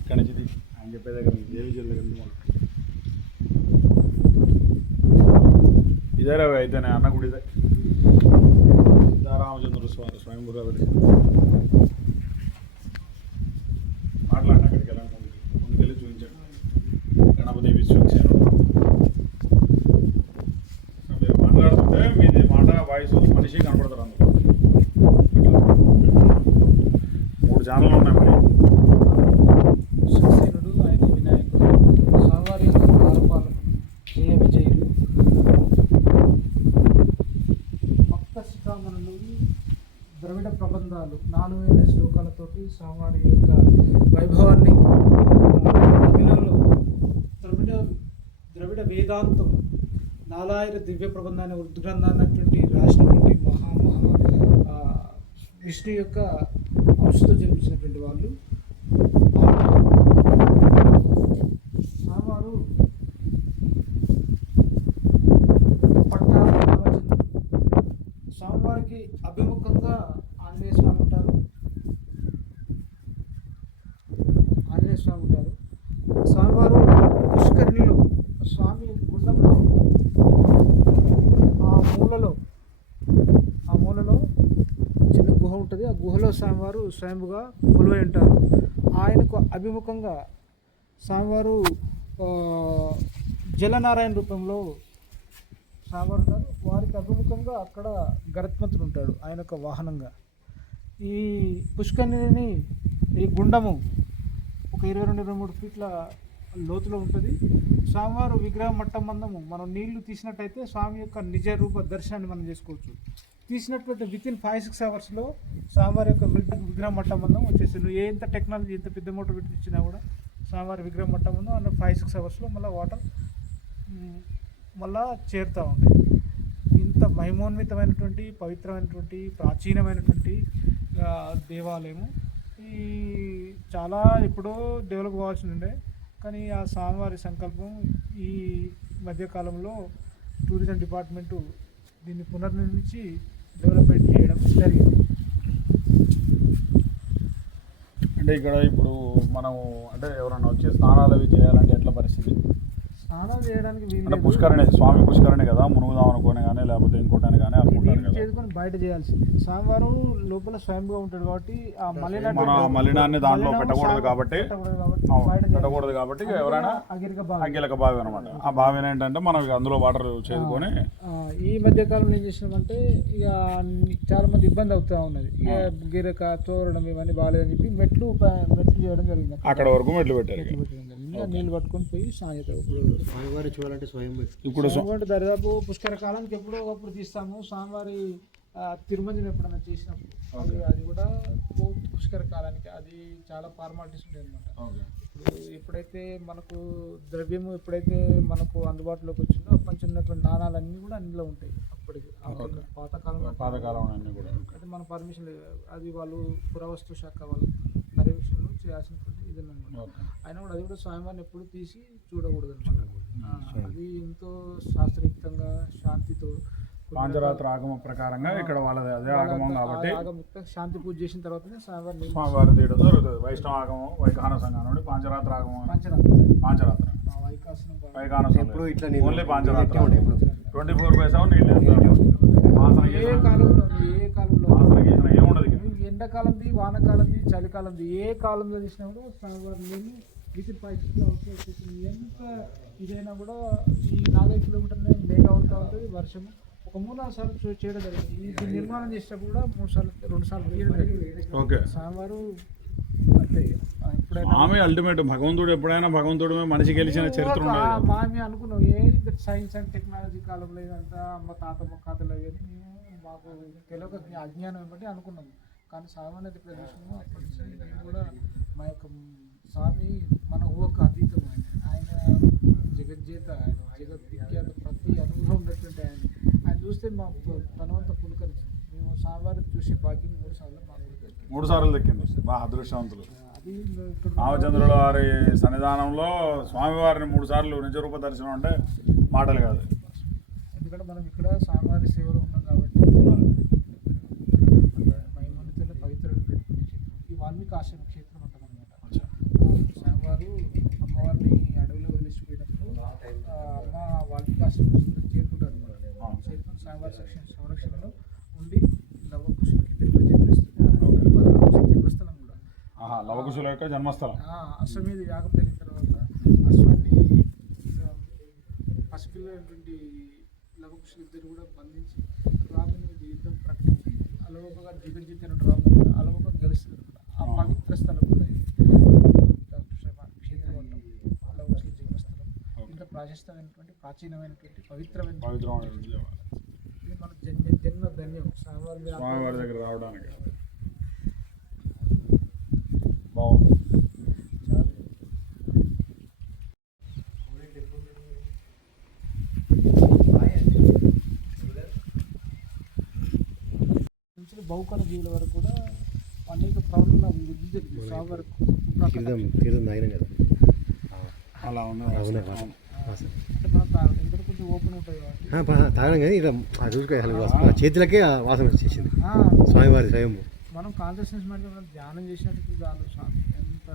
ఇక్కడ నుంచి ఆయన చెప్పే దగ్గర దేవిజల్ దగ్గర ఇదేరా అయితేనే అన్న గుడి సీతారామచంద్ర స్వామి స్వయంభూగా మాట్లాడిన అక్కడికి వెళ్ళాను ముందుకెళ్ళి చూపించాడు గణపతి విశ్వక్సేన మీరు మాట్లాడుతుంటే మీది మాట వాయిస్ మనిషి కనపడతారు అందులో 3 ఛానళ్ళు ఉన్నాయి మరి శశినుడు ఆయన వినాయకుడు స్వామివారి యొక్క పాలపాలకుడు జయ విజయులు భక్త శిఖామణులు ద్రవిడ ప్రబంధాలు 4000 శ్లోకాలతోటి స్వామివారి యొక్క వైభవాన్ని ద్రవిడ వేదాంతం 4000 దివ్య ప్రబంధాన్ని ఉద్గ్రంథాన్ని అన్నటువంటి రాసినటువంటి విష్ణు యొక్క అంశతో జన్మించినటువంటి వాళ్ళు స్వామివారు స్వామివారికి అభిముఖంగా ఆంజనేయ స్వామి ఉంటారు. స్వామివారు పుష్కరిణిలో స్వామి గుండంలో ఆ మూలలో చిన్న గుహ ఉంటుంది. ఆ గుహలో స్వామివారు స్వయంభుగా కొలువై ఉంటారు. ఆయనకు అభిముఖంగా స్వామివారు జలనారాయణ రూపంలో స్వామివారు ఉంటారు. వారికి అభిముఖంగా అక్కడ గరుత్మంతుడు ఉంటాడు ఆయన యొక్క వాహనంగా. ఈ పుష్కరిణిని ఈ గుండము ఒక 22-23 ఫీట్ల లోతులో ఉంటుంది. స్వామివారు విగ్రహం మట్టం మందము మనం నీళ్లు తీసినట్టయితే స్వామి యొక్క నిజ రూప దర్శనాన్ని మనం చేసుకోవచ్చు. తీసినటువంటి వితిన్ 5-6 అవర్స్లో స్వామివారి యొక్క విగ్రహం మట్టం మందం వచ్చేసి నువ్వు ఎంత టెక్నాలజీ ఎంత పెద్ద మోటార్ పెట్టి ఇచ్చినా కూడా స్వామివారి విగ్రహం మట్టం మందం అన్న 5-6 అవర్స్లో మళ్ళీ వాటర్ మళ్ళా చేరుతూ ఉంటాయి. ఇంత మహిమోన్వితమైనటువంటి పవిత్రమైనటువంటి ప్రాచీనమైనటువంటి దేవాలయము. ఈ చాలా ఎప్పుడో డెవలప్ కావాల్సి ఉండే కానీ ఆ స్వామివారి సంకల్పం ఈ మధ్యకాలంలో టూరిజం డిపార్ట్మెంటు దీన్ని పునర్నిర్మించి డెవలప్మెంట్ చేయడం జరిగింది. అంటే ఇక్కడ ఇప్పుడు మనము అంటే ఎవరైనా వచ్చి స్నానాలు అవి చేయాలంటే ఎట్లా పరిస్థితి? స్నానాలు చేయడానికి అంటే పుష్కరణి స్వామి పుష్కరణి కదా మునుగుదాం అనుకోని కానీ లేకపోతే ఇంకోటని కానీ అనుకుంటారు కదా, చేసుకొని బయట చేయాల్సింది. స్వామివారు లోపల స్వయంగా ఉంటాడు కాబట్టి ఆ మలినాన్ని దాంట్లో పెట్టకూడదు కాబట్టి ఎవరైనా అగ్గిలక బావి అనమాట. ఆ బావి ఏంటంటే మనం అందులో వాటర్ చేసుకొని ఈ మధ్యకాలంలో ఏం చేసినామంటే ఇక చాలా మంది ఇబ్బంది అవుతా ఉన్నది. ఇక గిరక తోరడం ఇవన్నీ బాగాలేదని చెప్పి మెట్లు చేయడం జరిగింది. అక్కడ వరకు మెట్లు పెట్టారు. నీళ్ళు పట్టుకొని పోయి సాయంత్రం స్వామివారి చూడాలంటే ఇప్పుడు దరిదాపు పుష్కర కాలానికి ఎప్పుడో ఒకప్పుడు తీస్తాము. స్వామివారి తిరుమంజనం ఎప్పుడైనా చేసినప్పుడు అది కూడా పుష్కర కాలానికి అది చాలా ఫార్మాలిటీస్ ఉంటాయి అనమాట. ఇప్పుడు ఎప్పుడైతే మనకు ద్రవ్యము ఎప్పుడైతే మనకు అందుబాటులోకి వచ్చిందో అప్పటి ఉన్నటువంటి నాణాలన్నీ కూడా అందులో ఉంటాయి. అప్పటికి పాతకాలం అన్నీ కూడా అయితే మన పర్మిషన్ లేదు. అది వాళ్ళు పురావస్తు శాఖ వాళ్ళు పర్యవేక్షణలో చేయాల్సినటువంటి ఇది అనమాట. అయినా కూడా అది కూడా స్వామివారిని ఎప్పుడు తీసి చూడకూడదు అనమాట. అది ఎంతో శాస్త్రయుక్తంగా శాంతితో పాంచరాత్ర ఆగమ ప్రకారంగా ఇక్కడ వాళ్ళది అదే ఆగమం కాబట్టి శాంతి పూజ చేసిన తర్వాతనే స్వామివారి తీయడం జరుగుతుంది. వైష్ణవ ఆగమం వైఖాన సంఘం నుండి పాంచరాత్ర ఆగమం పాంచరాత్ర ఓన్లీ పాంచరాత్ర 24/7 నీళ్ళు ఏముండదు. ఎండాకాలంది వానకాలంది చలికాలంది ఏ కాలంలో తీసినా కూడా స్వామివారి నీళ్ళు వితిన్ 5 అవసరం. ఎంత ఇదైనా కూడా ఈ 4-5 కిలోమీటర్లే మేఘ అవుతూ ఉంటుంది. వర్షము ఒక 3-4 సార్లు చేయడం జరిగింది. ఇది నిర్మాణం చేసినప్పుడు కూడా 2 సార్లు తీయడం జరిగింది. ఓకే స్వామివారు అంతే ఎప్పుడైనా స్వామి అల్టిమేట్ భగవంతుడు, ఎప్పుడైనా భగవంతుడు మనిషి గెలిచిన చరిత్ర ఉండదు. మేము అనుకున్నాం సైన్స్ అండ్ టెక్నాలజీ కాలంలో ఇదంతా అమ్మ తాత ముఖాతలు అయ్యని మేము మాకు తెలియక అజ్ఞానం బట్టి అనుకున్నాం. కానీ సామాన్య ప్రదేశంలో అప్పటి నుంచి మేము కూడా మా యొక్క స్వామి మన ఊహకు అతీతం. ఆయన జగజ్జేత, ఆయన జగత్ విఖ్యాత, ప్రతి అనుభవం ఉన్నటువంటి ఆయన చూస్తే మా తనవంతా పులకరించింది. మేము స్వామివారిని చూసే భాగ్యం 3 సార్లు మాకు 3 సార్లు దక్కింది. బాగా అదృష్టవంతులు. అది ఇక్కడ రామచంద్రుల వారి సన్నిధానంలో స్వామివారిని 3 సార్లు నిజరూప దర్శనం అంటే మాటలు కాదు. ఎందుకంటే మనం ఇక్కడ స్వామివారి సేవలో ఉన్నాం కాబట్టి మహిమాన్వితమైన పవిత్రమైన ఈ వాల్మీకి ఆశ్రమ క్షేత్రం అంటాం అనమాట. స్వామివారు అమ్మవారిని అడవిలో వెలిసిపోయినప్పుడు అమ్మ వాల్మీకి ఆశ్రమం చేరుకుంటారు అనమాట. చేరుకుని స్వామివారి సంరక్షణలో ఉండి లవకుశులకి తిరుమల జన్మిస్తుంది. జన్మస్థలం కూడా లవకుశుల యొక్క జన్మస్థలం. అశ్వమేధ యాగం జరిగిన తర్వాత అశ్వాన్ని పసిపిల్లటువంటి లవకుశులు ఇద్దరు కూడా బంధించి రాముని మీద యుద్ధం ప్రకటించి అలవకగా జగజ్జిత్ అనే రాముని అలవక గెలుస్తుంది. ఆ పవిత్ర స్థలం కూడా క్షేత్రం అంటాం. లవకుశుల జన్మస్థలం ఇంత ప్రాశస్తమైనటువంటి ప్రాచీనమైనటువంటి పవిత్రమైన ఇది మన జన్మ ధన్యం స్వామివారి దగ్గర రావడానికి. బాగుంది. బహుకర జీవుల వరకు కూడా అనేక ప్రాబ్లం వృద్ధి జరిగింది. స్వామివారి అలా ఉంది. అంటే మనం ఎందుకంటే కొంచెం ఓపెన్ ఉంటుంది కాబట్టి తాగడం కానీ ఇక చూసుకో చేతులకే వాసన వచ్చేసింది స్వామివారి స్వయం. మనం కాన్షియస్నెస్ మైండ్ మనం ధ్యానం చేసినట్టు చాలు స్వామి ఎంత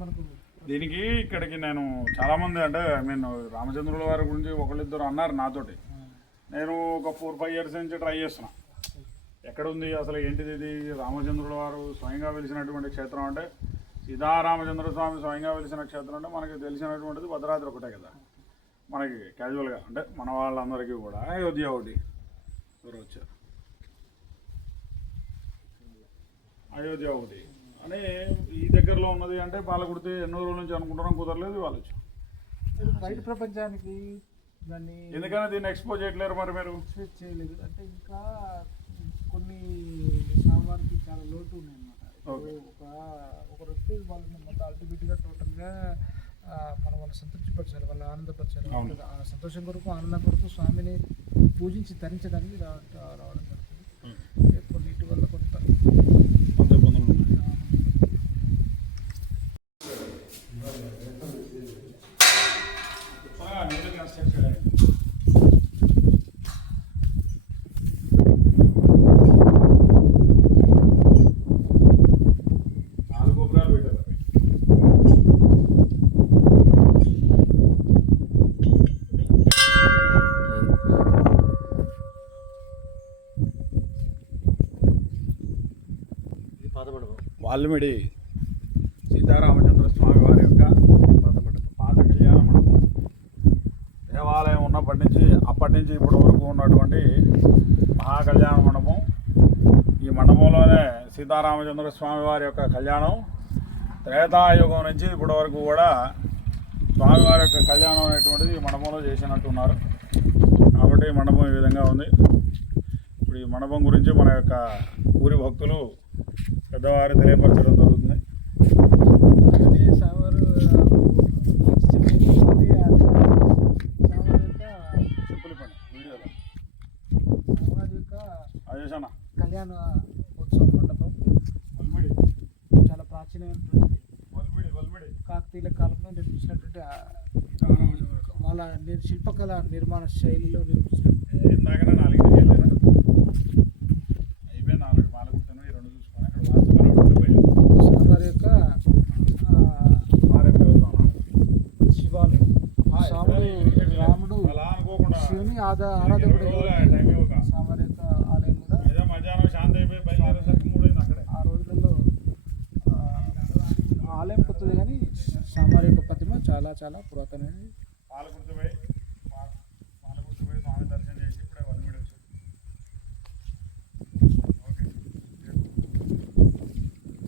మనకు. దీనికి ఇక్కడికి నేను చాలామంది అంటే రామచంద్రుల వారి గురించి ఒకళ్ళిద్దరు అన్నారు నాతోటి. నేను ఒక 4-5 ఇయర్స్ నుంచి ట్రై చేస్తున్నా. ఎక్కడుంది అసలు ఏంటిది ఇది రామచంద్రుల వారు స్వయంగా వెలిసినటువంటి క్షేత్రం అంటే సీతారామచంద్ర స్వామి స్వయంగా వెలిసిన క్షేత్రం అంటే మనకి తెలిసినటువంటిది భద్రాద్రి ఒకటే కదా మనకి క్యాజువల్గా. అంటే మన వాళ్ళందరికీ కూడా అయోధ్య ఒకటి ఎవరు వచ్చారు, అయోధ్య ఒకటి అని ఈ దగ్గరలో ఉన్నది అంటే పాలకుడితే ఎన్నో రోజుల నుంచి అనుకుంటున్నాం, కుదరలేదు. వాళ్ళు వచ్చి బయట ప్రపంచానికి దాన్ని ఎందుకని దీన్ని ఎక్స్పోజ్ చేయట్లేరు మరి మీరు? చేయలేదు అంటే ఇంకా కొన్ని సామాన్కి చాలా లోటు ఉన్నాయన్నమాట. ఒక వ్యక్తి వాళ్ళని మొత్తం అల్టిమేట్గా టోటల్గా మనం వాళ్ళని సంతృప్తిపరచాలి, వాళ్ళని ఆనందపరచాలి. ఆ సంతోషం కొరకు ఆనందం కొరకు స్వామిని పూజించి ధరించడానికి రావడం జరుగుతుంది. కొన్నిటి వల్ల కొంత ఇబ్బందులు ఉన్నాయి. వాల్మీడి సీతారామచంద్ర స్వామి వారి యొక్క పాత కళ్యాణ మండపం దేవాలయం ఉన్నప్పటి నుంచి అప్పటి నుంచి ఇప్పటి వరకు ఉన్నటువంటి మహాకళ్యాణ మండపం. ఈ మండపంలోనే సీతారామచంద్ర స్వామి వారి యొక్క కళ్యాణం త్రేతాయుగం నుంచి ఇప్పటి వరకు కూడా స్వామివారి యొక్క కళ్యాణం అనేటువంటిది ఈ మండపంలో చేసినట్టున్నారు. కాబట్టి ఈ మండపం ఈ విధంగా ఉంది. ఇప్పుడు ఈ మండపం గురించి మన యొక్క ఊరి భక్తులు పెద్దవారు తెలియపరచడం జరుగుతుంది. కళ్యాణ ఉత్సవం మండపం చాలా ప్రాచీనమైనటువంటి కాకతీయుల కాలంలో నిర్మించినటువంటి వాళ్ళ శిల్పకళ నిర్మాణ శైలిలో నిర్మించినటువంటి స్వామివారి యొక్క శివాలయం. రాముడు శివుని ఆరాధకుడు. స్వామివారి యొక్క ఆలయం కూడా ఆ రోజులలో ఆలయం కొత్తది కానీ స్వామివారి యొక్క ప్రతిమ చాలా చాలా పురాతనమైనది. స్వామి దర్శనం చేసి ఇప్పుడే వల్మిడి వచ్చి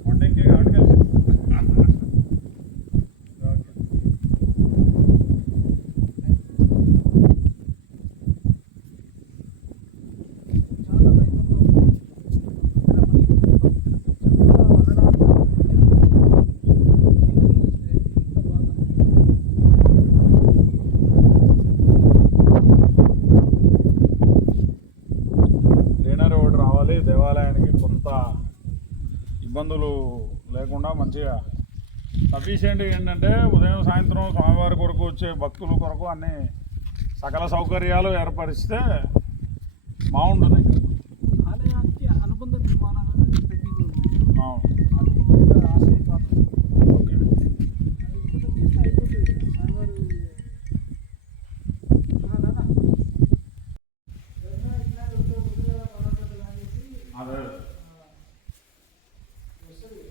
వంటకి ఆటకెళ్ళి మంచిగా సఫిషియెంట్ ఏంటంటే ఉదయం సాయంత్రం స్వామివారి కొరకు వచ్చే భక్తుల కొరకు అన్ని సకల సౌకర్యాలు ఏర్పరిస్తే బాగుంటుంది ఇంకా. ఆలయానికి అనుబంధ నిర్మాణాలు అనేది పెండింగ్ ఉంది. అవును. అది పెద్ద ఆశ్చర్యపాత్రం. ఓకే. అది ఇంకొకటి చేస్తే అయిపోతుంది. స్వామివారు నాన్న ఎవరైనా ఇట్లాంటి వదిలేలా మాట్లాడదు అనేసి అదే వస్తుంది.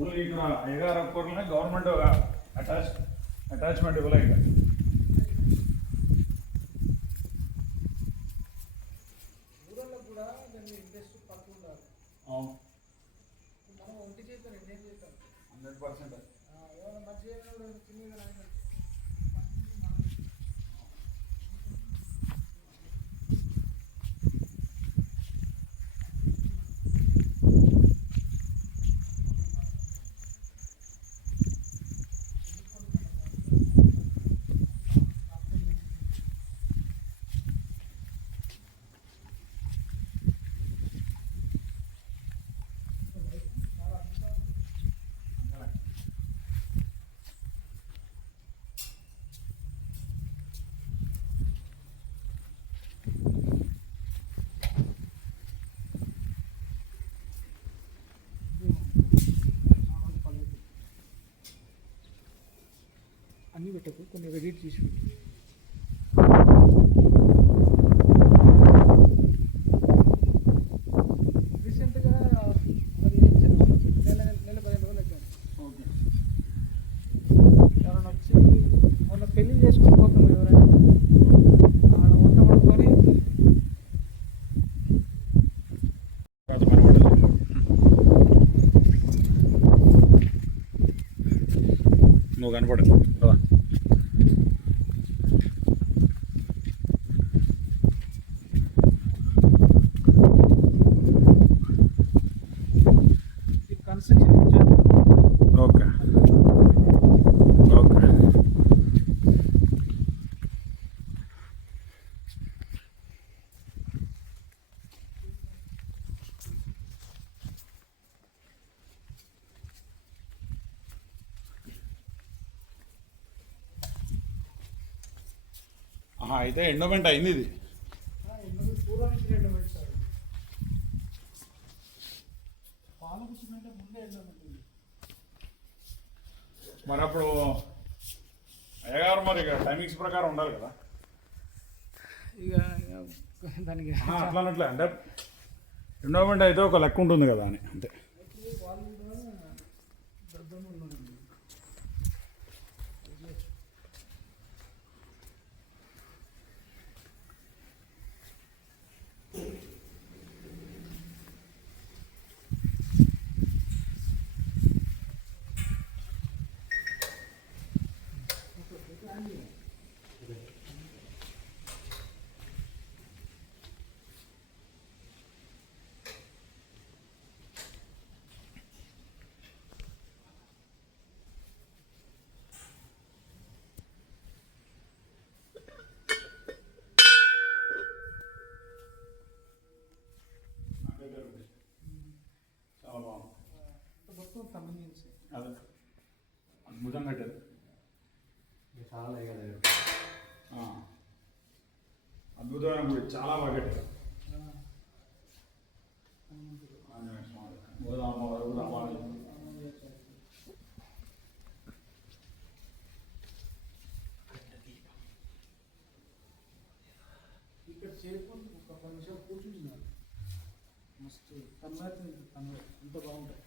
ఊళ్ళో ఇక్కడ అయ్యగారు ఒక్కరినే గవర్నమెంట్ అటాచ్మెంట్ ఇవ్వలే ఇంకా. ఊళ్ళో కూడా దాన్ని ఇంట్రెస్ట్ పడుతూ ఉండాలి. అవును. మనం ఒంటి చేస్తాం రెండేం చేస్తాం 100%. ఏమైనా మంచి చిన్నగా రాయడం. అన్నీ పెట్టకు, కొన్ని ఎడిట్ చేసి పెట్టు. రీసెంట్గా మరి ఏం చెప్పారు, నెల 15 రోజులు అయిపోయింది. ఓకే. ఎవరైనా వచ్చి మొన్న పెళ్లి చేసుకొని పోతున్నారు ఎవరైనా ఆడ వంట వండుకొని తర్వాత కనబడదు. నువ్వు కనపడదు కదా. ఈ కన్స్ట్రక్షన్ ఇన్ఛార్జ్ ఓకే. ఓకే. అయితే ఎండోమెంట్ అయింది ఇది. పూర్వం నుంచి రెండు పెట్టారు. పాలు కూర్చుంటే ముందే ఎండబెట్టింది. మరి అప్పుడు అయ్యగారు మరి ఇక టైమింగ్స్ ప్రకారం ఉండాలి కదా. ఇక దానికి అట్లా అంటే ఎండోమెంట్ అయితే ఒక లెక్క ఉంటుంది కదా అని అంతే. వాళ్ళు కూడా దద్దమ్మలు ఉన్నాయి. చాలా బాగుంది. మొత్తం కన్వీనియన్స్. అదే అద్భుతంగా కట్టారు. చాలా అద్భుతమైన గుడి, చాలా బాగా కట్టారు. ఆంజనేయ స్వామి, గోదామ రఘురామాలు. ఇక్కడ చేరుకొని ఒక 10 నిమిషాలు కూర్చుంటున్నారు. మస్తు కన్వర్ట్ అంత బాగుంటుంది.